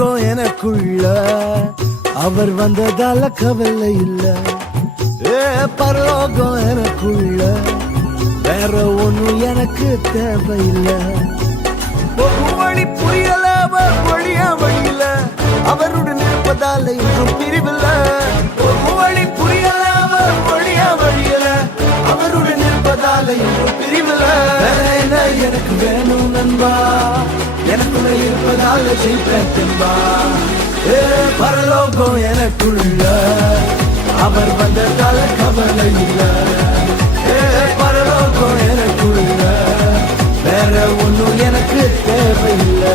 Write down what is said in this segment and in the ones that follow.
பரலோகம் எனக்குள்ள அவர் வந்ததால கவலை இல்ல. பரலோகம் எனக்குள்ள வேற ஒண்ணும் எனக்கு தேவையில்லை. ஒரு வழி புரியல அவர் வழியா வழியில அவருடன் இருப்பதால இன்றும் பிரிவில்ல. ஒரு வழி புரியல அவர் வழியா வழியில அவருடன் இருப்பதால இன்றும் பிரிவில்ல. எனக்கு வேணும் நண்பா, எனக்குள்ள இருப்பதால ஜெயிப்பேன் தெம்பா. பரலோகம் எனக்குள்ள அவர் வந்ததால கவலை இல்ல. பரலோகம் எனக்குள்ள வேற ஒண்ணும் எனக்கு தேவையில்லை.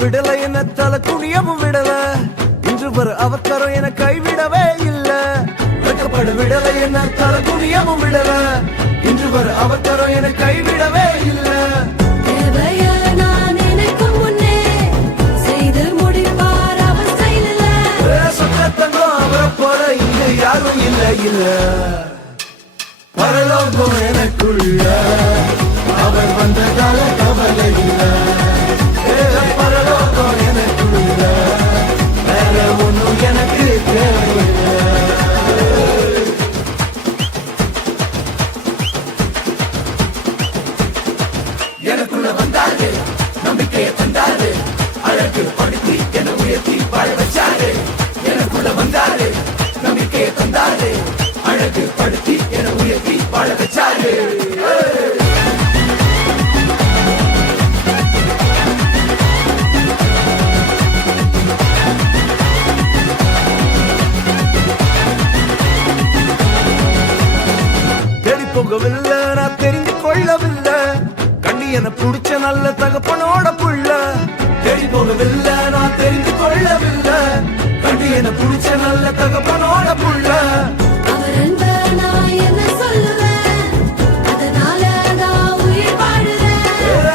விடல என்ன தலை குனியவும் விடல, இன்று வர அவக்கரம் என கைவிடவே இல்ல. வெட்கப்பட விடல என்ன தலை குனியவும் விடல, இன்று வர அவக்கரம் என கைவிடவே இல்ல. சொத்தங்கம் அவரை போல இங்க யாரும் இல்ல இல்ல. பரலோகம் எனக்குள்ள அவர் வந்ததால கவலை இல்ல. பரலோகம் எனக்குள்ள வேற ஒண்ணும் எனக்கு தேவையில்லை. எனக்குள்ள வந்தாரு, நம்பிக்கையை தந்தாரு, அழகு படுத்தி என உயர்த்தி வாழ வச்சாரு. எனக்குள்ள வந்தாரு, நம்பிக்கையை தந்தாரு, அழகு படுத்தி என உயர்த்தி வாழ வச்சாரு. போகவில்லை நான் தெரிந்து கொள்ளவில்லை, கண்ணி என புடிச்ச நல்ல தகப்பனோட புள்ள. தேடி போகவில்லை நான் தெரிந்து கொள்ளவில்லை, கண்ணி என புடிச்ச நல்ல தகப்பனோட புள்ள.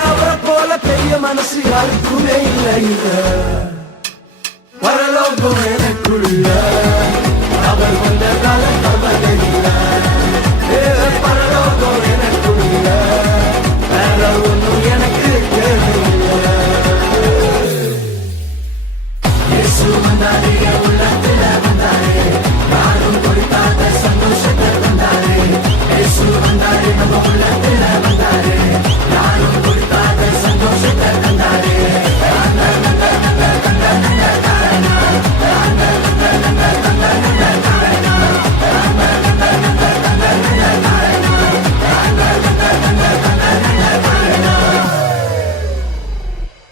அவரை போல பெரிய மனசு யாருக்குமே இல்லை. பரலோகம் எனக்குள்ள அவர் வந்ததால கவலை இல்லை. பரலோகம் எனக்குள்ள வேற ஒண்ணும் எனக்கு தேவையில்லை. இயேசு வந்தாரே உள்ள